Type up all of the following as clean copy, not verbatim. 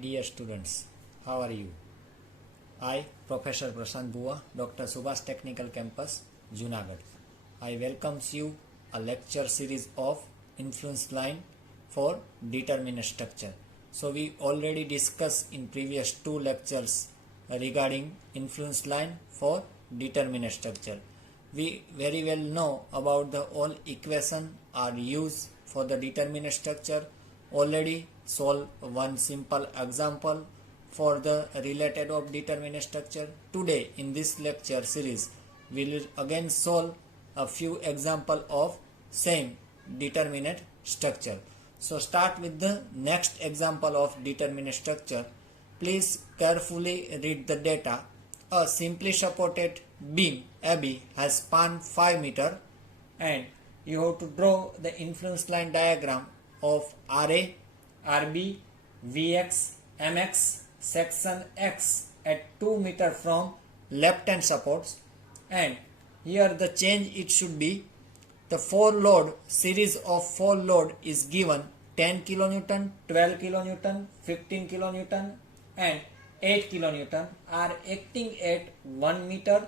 dear students, how are you? I, Professor PrashantBhuva, Dr. Subhash Technical Campus, Junagadh. I welcomes you a lecture series of influence line for determinant structure. So we already discussed in previous two lectures regarding influence line for determinant structure. We very well know about the all equation are used for the determinant structure. Already solve one simple example for the related of determinant structure. Today in this lecture series we will again solve a few example of same determinant structure. So start with the next example of determinant structure. Please carefully read the data. A simply supported beam AB has span 5 meter and you have to draw the influence line diagram of RA, RB, VX, MX, section X at 2 meter from left hand supports, and here the change it should be the 4 load series of 4 load is given 10 kilonewton, 12 kilonewton, 15 kilonewton and 8 kilonewton are acting at 1 meter,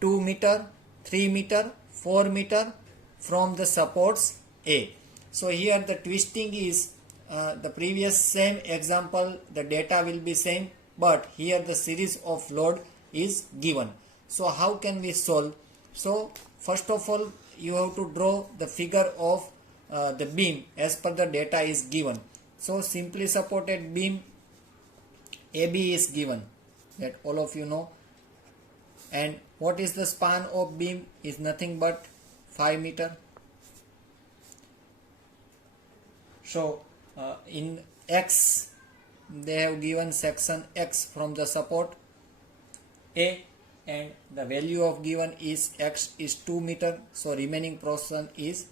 2 meter, 3 meter, 4 meter from the supports A. So here the twisting is the previous same example, the data will be same, but here the series of load is given. So how can we solve? So first of all you have to draw the figure of the beam as per the data is given. So simply supported beam AB is given, that all of you know, and what is the span of beam is nothing but 5 meter. So in X they have given section X from the support A and the value of given is X is 2 meter. So remaining portion is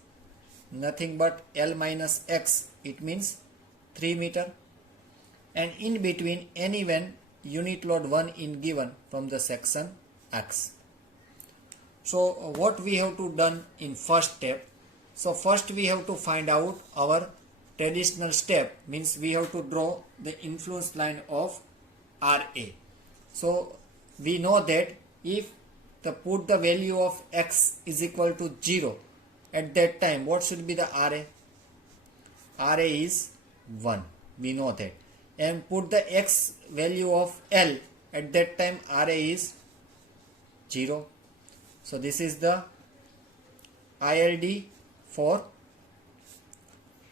nothing but L minus X, it means 3 meter, and in between any when unit load 1 in given from the section X. So what we have to done in first step? So first we have to find out our traditional step, means we have to draw the influence line of RA. So we know that if the put the value of X is equal to 0 at that time, what should be the RA? RA is 1, we know that, and put the X value of L at that time RA is 0. So this is the ILD for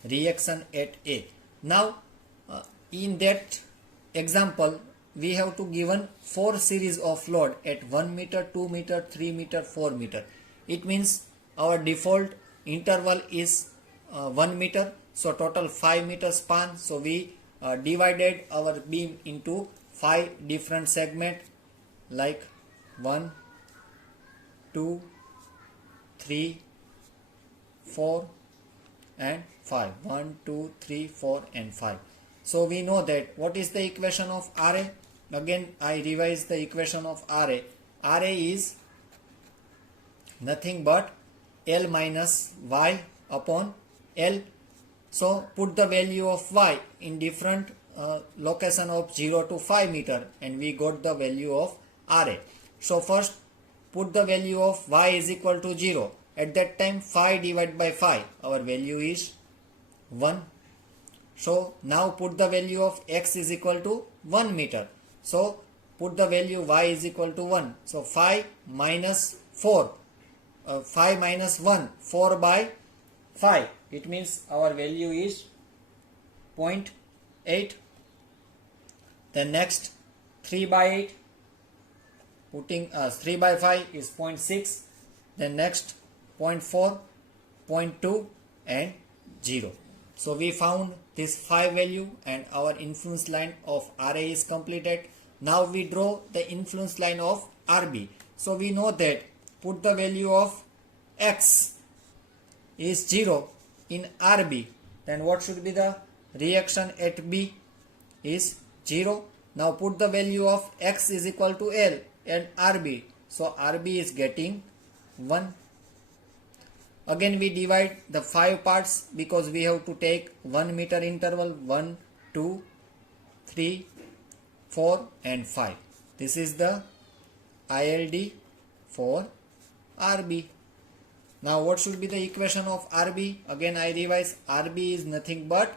reaction at A. Now in that example we have to given 4 series of load at 1 meter, 2 meter, 3 meter, 4 meter. It means our default interval is 1 meter, so total 5 meter span. So we divided our beam into 5 different segment like 1, 2, 3, 4 and 5. 1, 2, 3, 4 and 5. So we know that what is the equation of RA? Again I revise the equation of RA. RA is nothing but L minus Y upon L. So put the value of Y in different location of 0 to 5 meter and we got the value of RA. So first put the value of Y is equal to 0. At that time 5 divided by 5, our value is 1. So now put the value of X is equal to 1 meter. So put the value Y is equal to 1. So 5 minus 4, 5 minus 1, 4 by 5. It means our value is 0.8. Then next 3 by 8, putting 3 by 5 is 0.6. Then next 0.4, 0.2 and 0. So we found this 5 value and our influence line of RA is completed. Now we draw the influence line of RB. So we know that put the value of X is 0 in RB, then what should be the reaction at B is 0. Now put the value of X is equal to L and RB. So RB is getting 1. Again we divide the 5 parts because we have to take 1 meter interval 1, 2, 3, 4 and 5. This is the ILD for RB. Now what should be the equation of RB? Again I revise. RB is nothing but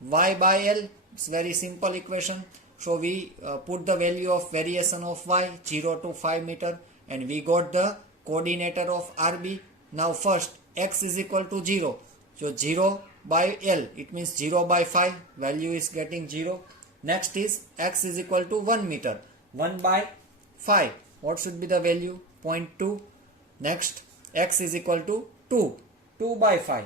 Y by L. It's very simple equation. So we put the value of variation of Y 0 to 5 meter and we got the coordinator of RB. Now first X is equal to 0. So 0 by L, it means 0 by 5, value is getting 0. Next is X is equal to 1 meter. 1 by 5, what should be the value? 0.2. Next X is equal to 2. 2 by 5,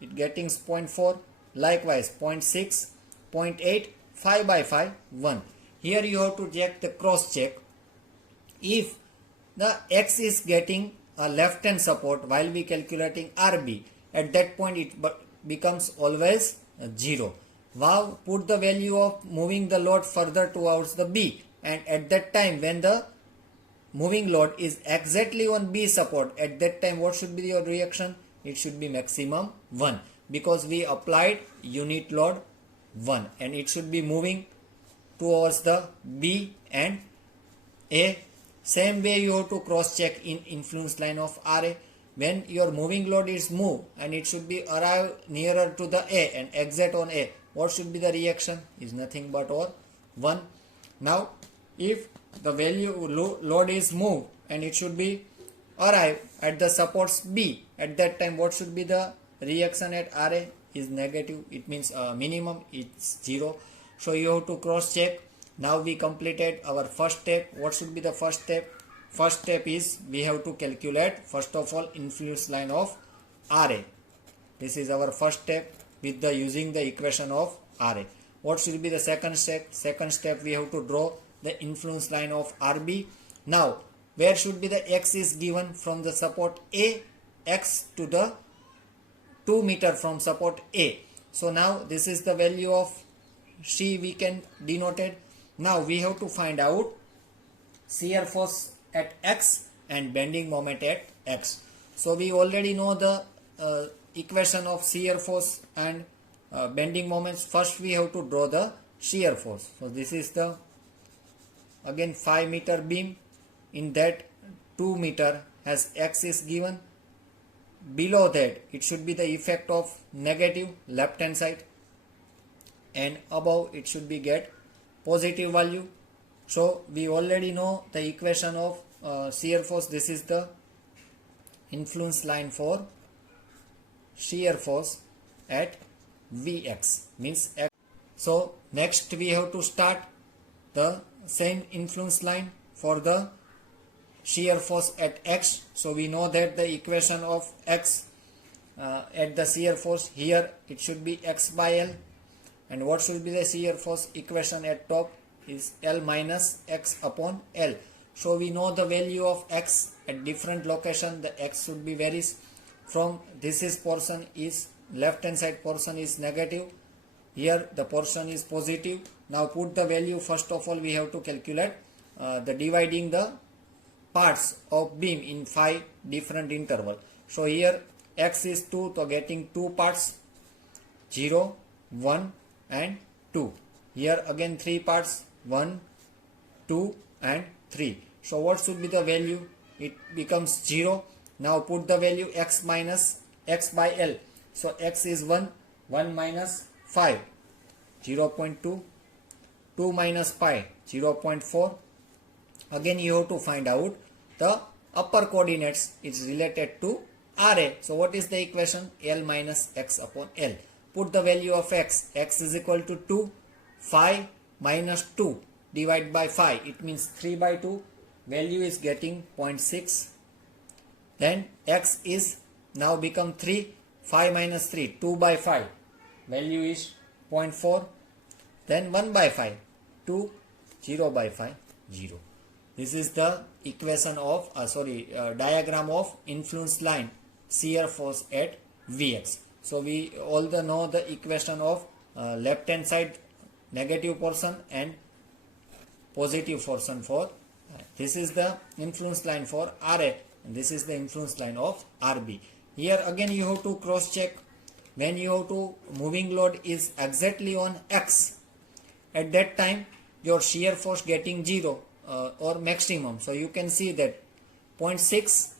it getting 0.4. Likewise 0.6, 0.8, 5 by 5, 1. Here you have to check the cross check. If the X is getting a left hand support while we calculating RB, at that point it becomes always 0. Now put the value of moving the load further towards the B, and at that time when the moving load is exactly on B support, at that time what should be your reaction? It should be maximum 1, because we applied unit load 1 and it should be moving towards the B and A. Same way you have to cross check in influence line of RA. When your moving load is moved and it should be arrive nearer to the A and exit on A, what should be the reaction? Is nothing but or 1. Now if the value load is moved and it should be arrive at the supports B, at that time what should be the reaction at RA? Is negative. It means minimum it's 0. So you have to cross check. Now we completed our first step. What should be the first step? First step is we have to calculate first of all influence line of RA. This is our first step with the using the equation of RA. What should be the second step? Second step we have to draw the influence line of RB. Now where should be the X is given from the support A, X to the 2 meter from support A. So now this is the value of C we can denote it. Now we have to find out shear force at X and bending moment at X. So we already know the equation of shear force and bending moments. First we have to draw the shear force. So this is the again 5 meter beam. In that 2 meter as X is given. Below that it should be the effect of negative left hand side, and above it should be get positive value. So we already know the equation of shear force. This is the influence line for shear force at Vx, means X. So next we have to start the same influence line for the shear force at X. So we know that the equation of X at the shear force, here it should be X by L, and what should be the shear force equation at top is L minus X upon L. So we know the value of X at different location. The X should be varies from this is portion is left hand side portion is negative, here the portion is positive. Now put the value. First of all we have to calculate the dividing the parts of beam in 5 different interval. So here X is 2, so getting 2 parts 0, 1 and 2. Here again 3 parts 1, 2 and 3. So what should be the value? It becomes 0. Now put the value X minus X by L. So X is 1, 1 minus 5, 0.2, 2 minus pi, 0.4. Again you have to find out the upper coordinates is related to RA. So what is the equation? L minus X upon L. Put the value of X. X is equal to 2. 5 minus 2 divided by 5. It means 3 by 2. Value is getting 0.6. Then X is now become 3. 5 minus 3. 2 by 5. Value is 0.4. Then 1 by 5. 2. 0 by 5. 0. This is the equation of diagram of influence line shear force at Vx. So we all know the equation of left hand side negative portion and positive portion for this is the influence line for RA and this is the influence line of RB. Here again you have to cross check when you have to moving load is exactly on X at that time your shear force getting 0 or maximum. So you can see that 0.6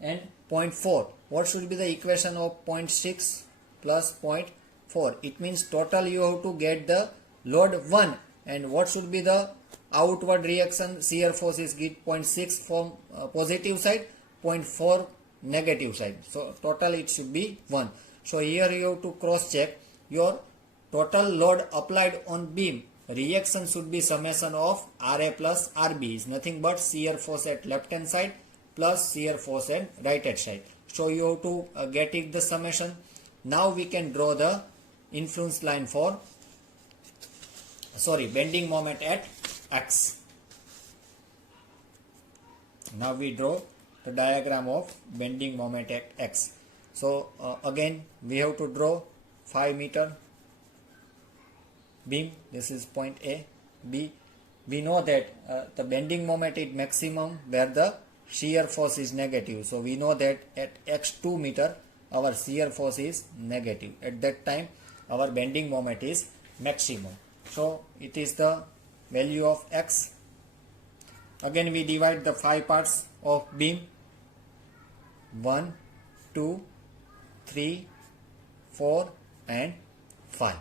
and 0.4. What should be the equation of 0.6 plus 0.4? It means total you have to get the load 1, and what should be the outward reaction? Shear force is get 0.6 from positive side, 0.4 negative side. So total it should be 1. So here you have to cross check your total load applied on beam. Reaction should be summation of RA plus RB is nothing but shear force at left hand side plus shear force at right hand side. So you have to get it the summation. Now we can draw the influence line for bending moment at X. Now we draw the diagram of bending moment at X. So again we have to draw 5 meter beam. This is point A. B. We know that the bending moment is maximum where the shear force is negative. So we know that at X 2 meter our shear force is negative. At that time our bending moment is maximum. So it is the value of X. Again we divide the 5 parts of beam. 1, 2, 3, 4 and 5.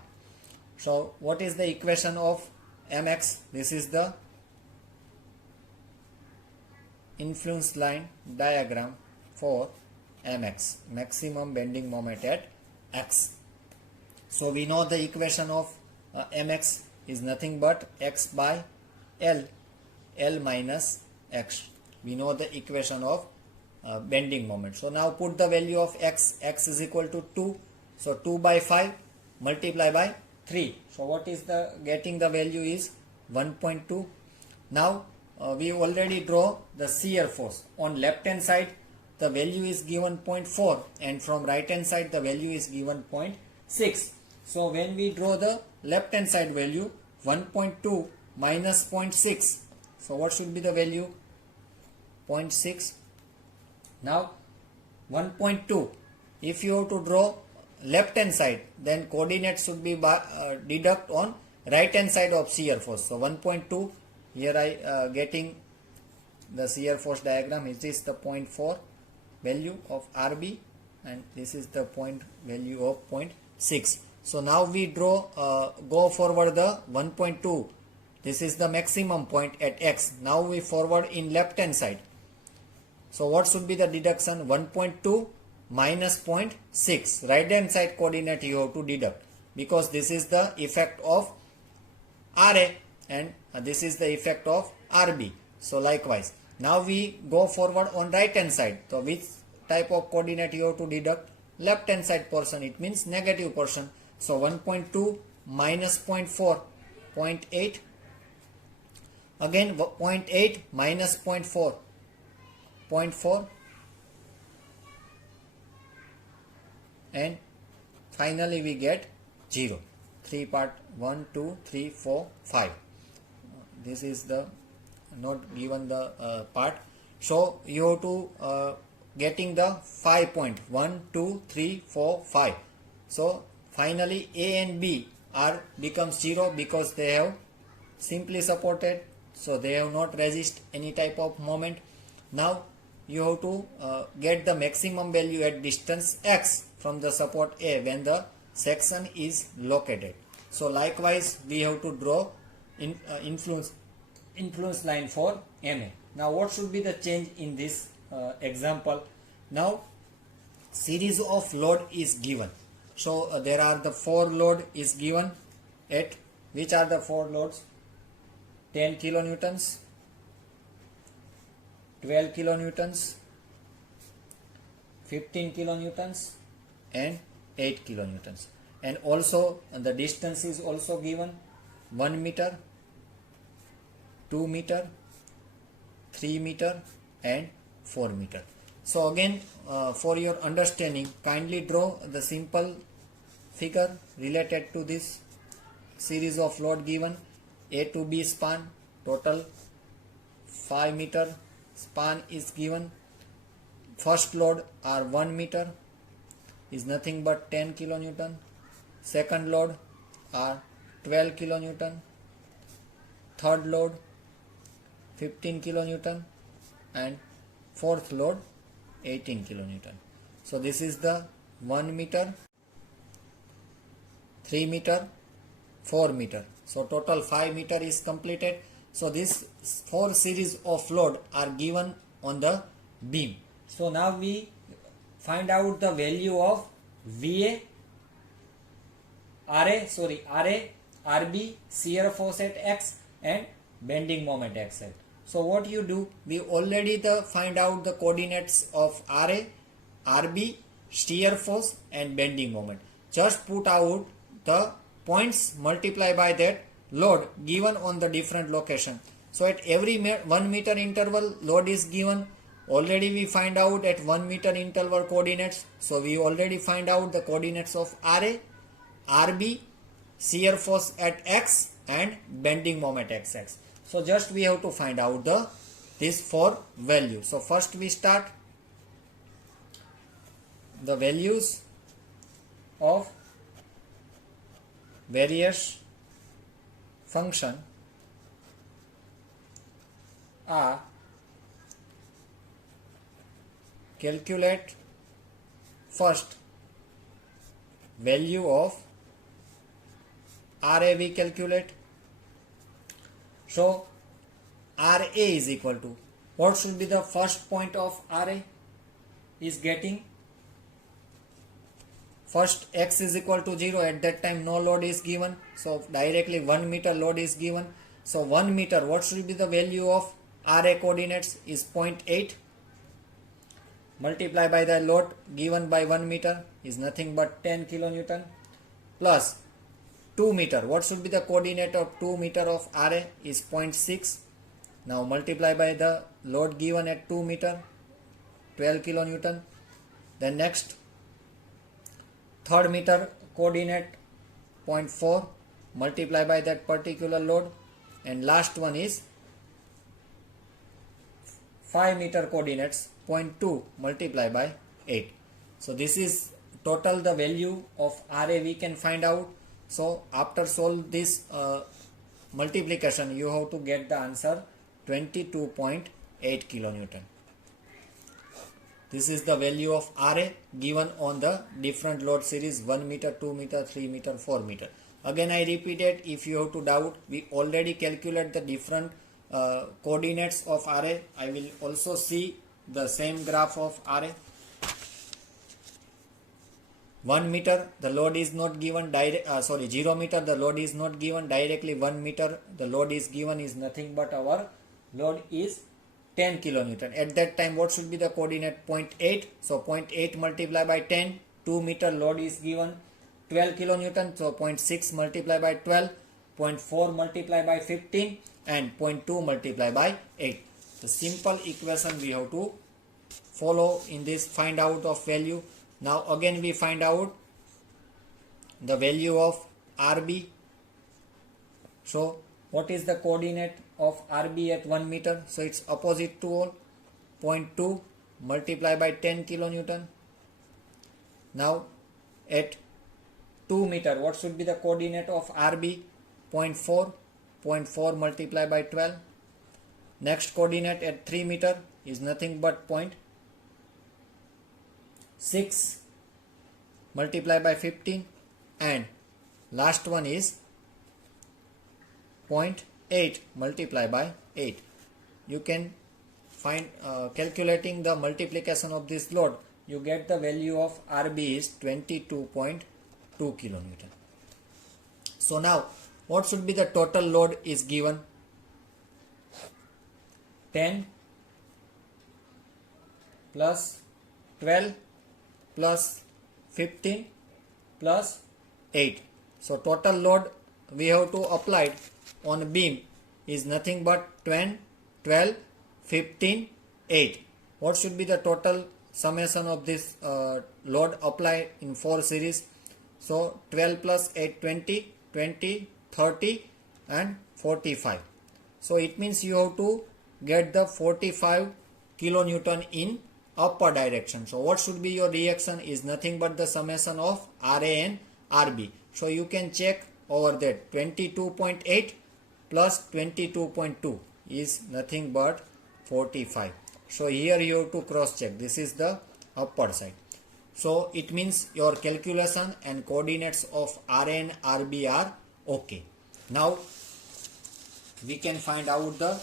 So what is the equation of mx? This is the influence line diagram for mx, maximum bending moment at x. So we know the equation of mx is nothing but x by L, L minus x. We know the equation of bending moment. So now put the value of x. X is equal to 2. So 2 by 5 multiply by 3. So what is the getting the value is 1.2. Now we already draw the shear force. On left hand side the value is given 0.4 and from right hand side the value is given 0.6. So when we draw the left hand side value, 1.2 minus 0.6. So what should be the value? 0.6. Now 1.2. If you have to draw left hand side, then coordinates should be deduct on right hand side of shear force. So 1.2. Here I getting the shear force diagram. It is the 0.4 value of RB and this is the point value of 0.6. So now we draw go forward the 1.2. This is the maximum point at X. Now we forward in left hand side. So what should be the deduction? 1.2 minus 0.6. Right hand side coordinate you have to deduct because this is the effect of RA and this is the effect of RB. So likewise, now we go forward on right hand side. So which type of coordinate you have to deduct? Left hand side portion, it means negative portion. So 1.2 minus 0.4, 0.8. Again 0.8 minus 0.4, 0.4. And finally we get 0. 3 part 1, 2, 3, 4, 5. This is the not given the part. So you have to getting the 5 point 1, 2, 3, 4, 5. So finally A and B are becomes 0 because they have simply supported. So they have not resist any type of moment. Now you have to get the maximum value at distance x from the support A when the section is located. So likewise we have to draw influence line for MA. Now what should be the change in this example? Now series of load is given. So there are the 4 load is given at which are the 4 loads? 10 kilonewtons, 12 kilonewtons, 15 kilonewtons and 8 kilonewtons. And also the distance is also given 1 meter, 2 meter, 3 meter and 4 meter. So again for your understanding, kindly draw the simple figure related to this series of load given. A to B span, total 5 meter span is given. First load are 1 meter is nothing but 10 kilonewton. Second load are 12 kilonewton, third load 15 kilonewton, and fourth load 18 kilonewton. So this is the 1 meter, 3 meter, 4 meter. So total 5 meter is completed. So these 4 series of load are given on the beam. So now we find out the value of VA, RA, RB, shear force at X, and bending moment X at. So what you do, we already find out the coordinates of RA, RB, shear force and bending moment. Just put out the points, multiply by that load given on the different location. So at every 1 meter interval load is given. Already we find out at 1 meter interval coordinates. So we already find out the coordinates of RA, RB, shear force at X and bending moment XX. So just we have to find out these 4 values. So first we start the values of various function are calculate first value of RA we calculate. So RA is equal to, what should be the first point of RA is getting? First X is equal to 0, at that time no load is given. So directly 1 meter load is given. So 1 meter, what should be the value of RA coordinates is 0.8. Multiply by the load given by 1 meter is nothing but 10 kilonewton, plus 2 meter. What should be the coordinate of 2 meter of RA is 0.6. Now multiply by the load given at 2 meter, 12 kilonewton. Then next, third meter coordinate 0.4, multiply by that particular load. And last one is 5 meter coordinates 0.2, multiply by 8. So this is total the value of RA we can find out. So after solve this multiplication, you have to get the answer 22.8 kilonewton. This is the value of RA given on the different load series 1 meter, 2 meter, 3 meter, 4 meter. Again I repeat it, if you have to doubt, we already calculate the different coordinates of RA. I will also see the same graph of RA. 1 meter the load is not given, 0 meter the load is not given, directly 1 meter the load is given is nothing but our load is 10 kilonewton. At that time what should be the coordinate? 0.8. So 0.8 multiplied by 10, 2 meter load is given 12 kilonewton. So 0.6 multiplied by 12, 0.4 multiplied by 15 and 0.2 multiplied by 8. The simple equation we have to follow in this find out of value. Now again we find out the value of RB. So what is the coordinate of RB at 1 meter? So it's opposite to all, 0.2 multiplied by 10 kilonewton. Now at 2 meter, what should be the coordinate of RB? 0.4, 0.4 multiplied by 12. Next coordinate at 3 meter is nothing but 0.6 multiplied by 15, and last one is 0.8 multiplied by 8. You can find calculating the multiplication of this load, you get the value of RB is 22.2 kilonewton. So now what should be the total load is given? 10 plus 12 plus 15 plus 8. So total load we have to apply on beam is nothing but 10, 12, 15, 8. What should be the total summation of this load applied in 4 series? So 12 plus 8, 20, 20, 30 and 45. So it means you have to get the 45 kilonewton in upper direction. So what should be your reaction is nothing but the summation of RA and RB. So you can check over that 22.8 plus 22.2 is nothing but 45. So here you have to cross check. This is the upper side. So it means your calculation and coordinates of RA and RB are okay. Now we can find out the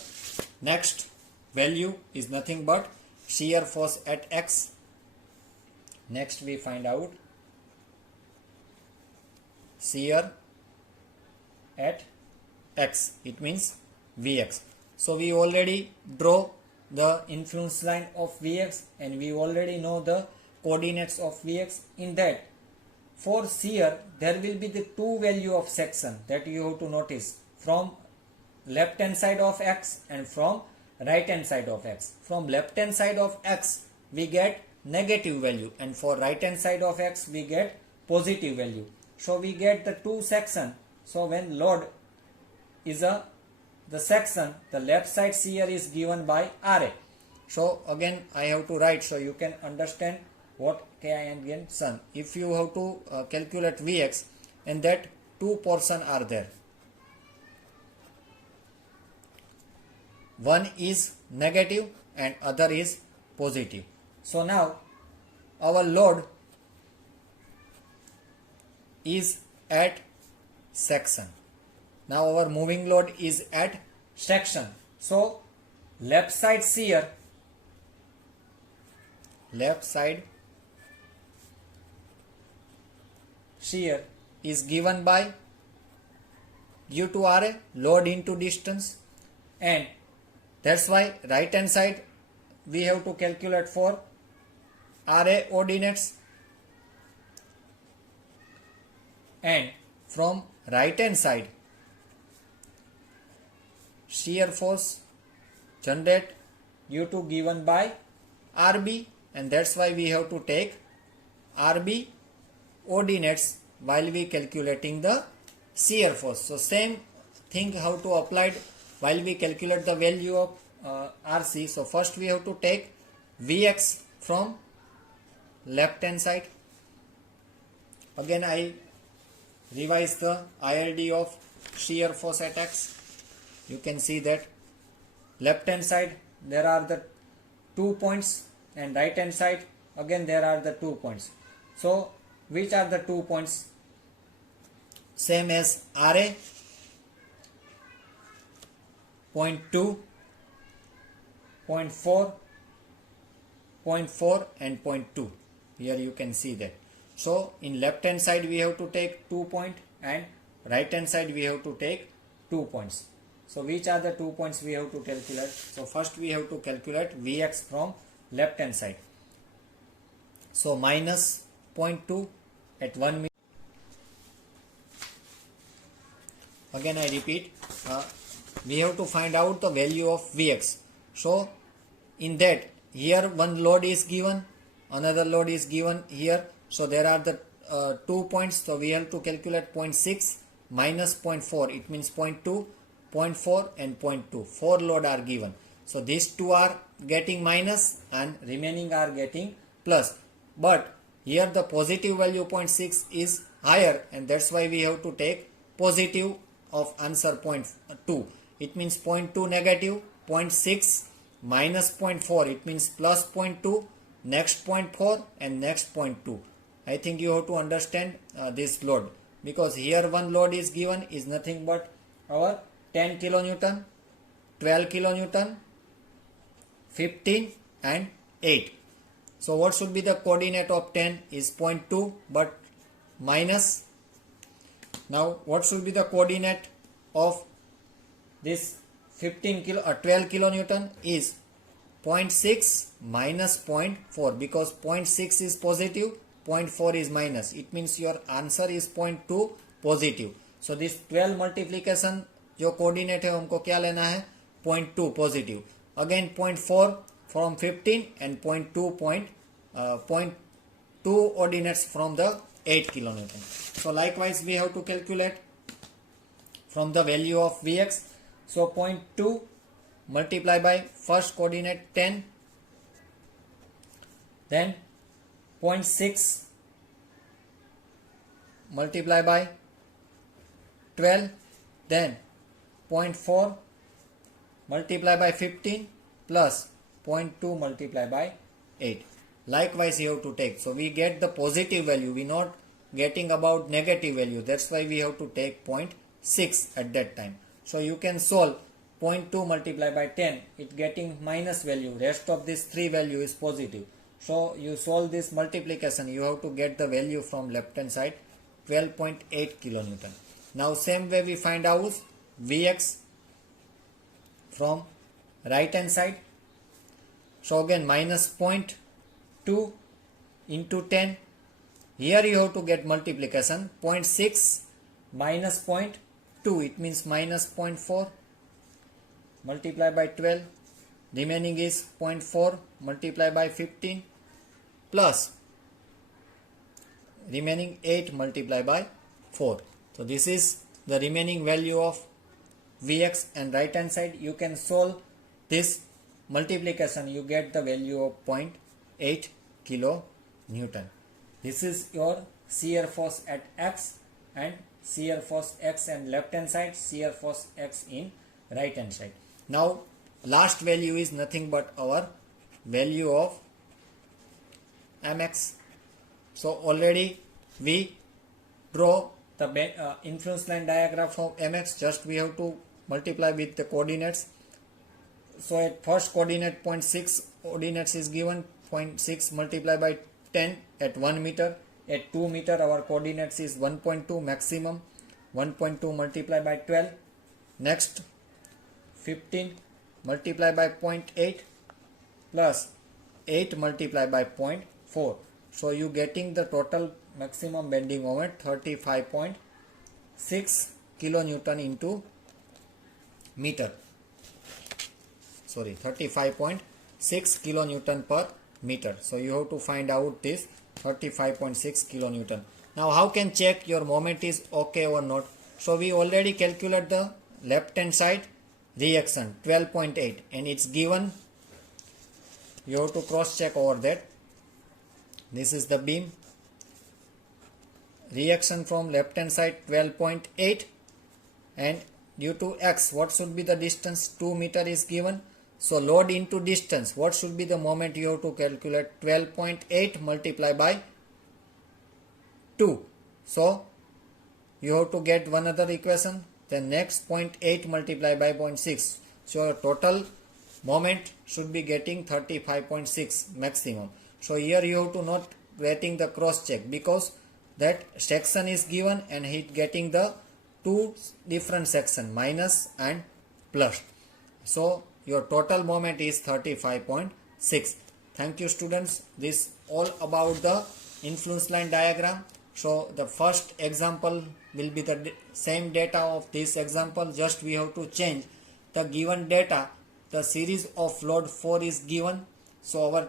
next value is nothing but shear force at X. Next we find out shear at X. It means Vx. So we already draw the influence line of Vx and we already know the coordinates of Vx. In that, for shear there will be the two value of section that you have to notice, from left hand side of X and from right hand side of X. From left hand side of X we get negative value and for right hand side of X we get positive value. So we get the two section. So when load is the section, the left side shear is given by RA. So again I have to write so you can understand what Ki and gain sun. If you have to calculate Vx, and that two portion are there. One is negative and other is positive. So now our load is at section. Now our moving load is at section. So left side shear is given by, due to RA, load into distance, and that's why right hand side we have to calculate for RA ordinates, and from right hand side shear force generate due to given by RB, and that's why we have to take RB ordinates while we calculating the shear force. So same thing how to apply while we calculate the value of RC. So first we have to take Vx from left hand side. Again I revise the IRD of shear force at X. You can see that left hand side there are the 2 points and right hand side again there are the 2 points. So which are the 2 points? Same as RA, point 2, point 4, point 4 and point 2. Here you can see that. So in left hand side we have to take 2 point and right hand side we have to take 2 points. So which are the 2 points we have to calculate? So first we have to calculate Vx from left hand side. So minus 0.2 at 1 meter. Again I repeat, we have to find out the value of Vx. So in that, here one load is given, another load is given here. So there are the 2 points. So we have to calculate 0.6 minus 0.4. It means 0.2, 0.4 and 0.2. 4 load are given. So these two are getting minus and remaining are getting plus. But here the positive value 0.6 is higher, and that's why we have to take positive of answer 0.2. It means 0.2 negative, 0.6 minus 0.4. It means plus 0.2, next 0.4 and next 0.2. I think you have to understand this load, because here one load is given is nothing but our 10 kilonewton, 12 kilonewton, 15 and 8. So what should be the coordinate of 10 is 0.2 but minus. Now what should be the coordinate of this 12 kilonewton is 0.6 minus 0.4, because 0.6 is positive, 0.4 is minus. It means your answer is 0.2 positive. So this 12 multiplication जो coordinate है हमको क्या लेना है 0.2 positive. Again 0.4 from 15 and 0.2 ordinates from the 8 kilonewton. So likewise we have to calculate from the value of Vx. So 0.2 multiply by first coordinate 10, then 0.6 multiply by 12, then 0.4 multiply by 15 plus 0.2 multiply by 8. Likewise you have to take. So we get the positive value. We not getting about negative value. That's why we have to take 0.6 at that time. So you can solve 0.2 multiply by 10. It getting minus value. Rest of this 3 value is positive. So you solve this multiplication. You have to get the value from left hand side 12.8 kilonewton. Now same way we find out Vx from right hand side. So again minus 0.2 into 10. Here you have to get multiplication. 0.6 minus 0.2. It means minus 0.4 multiply by 12. Remaining is 0.4 multiply by 15 plus remaining 8 multiply by 4. So this is the remaining value of Vx, and right hand side you can solve this multiplication. You get the value of 0.8 kilonewton. This is your shear force at X and shear force X and left hand side, shear force X in right hand side. Now last value is nothing but our value of Mx. So already we draw the influence line diagram from Mx. Just we have to multiply with the coordinates. So at first coordinate 0.6 coordinates is given. 0.6 multiplied by 10 at 1 meter. At 2 meter our coordinates is 1.2 maximum. 1.2 multiplied by 12. Next 15 multiplied by 0.8 plus 8 multiplied by 0.4. So you getting the total maximum bending moment 35.6 kilonewton into meter. Sorry, 35.6 kilonewton per meter. So you have to find out this 35.6 kilonewton. Now how can check your moment is okay or not? So we already calculate the left hand side reaction 12.8 and it's given. You have to cross check over that. This is the beam. Reaction from left hand side 12.8 and due to X what should be the distance? 2 meter is given. So load into distance. What should be the moment? You have to calculate 12.8 multiplied by 2. So you have to get one other equation. Then next 0.8 multiplied by 0.6. So your total moment should be getting 35.6 maximum. So here you have to not getting the cross check because that section is given and it getting the two different section minus and plus. So your total moment is 35.6. Thank you students. This all about the influence line diagram. So the first example will be the same data of this example. Just we have to change the given data. The series of load 4 is given. So our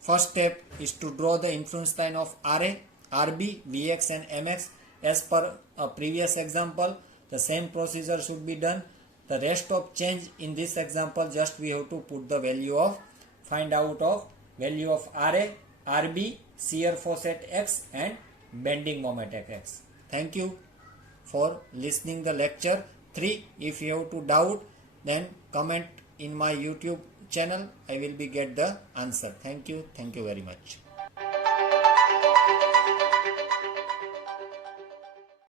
first step is to draw the influence line of RA, RB, Vx and Mx as per a previous example. The same procedure should be done. The rest of change in this example just we have to put the value of, find out of value of RA, RB, shear force at X and bending moment at X. Thank you for listening the lecture 3. If you have to doubt then comment in my YouTube channel. I will be get the answer. Thank you very much.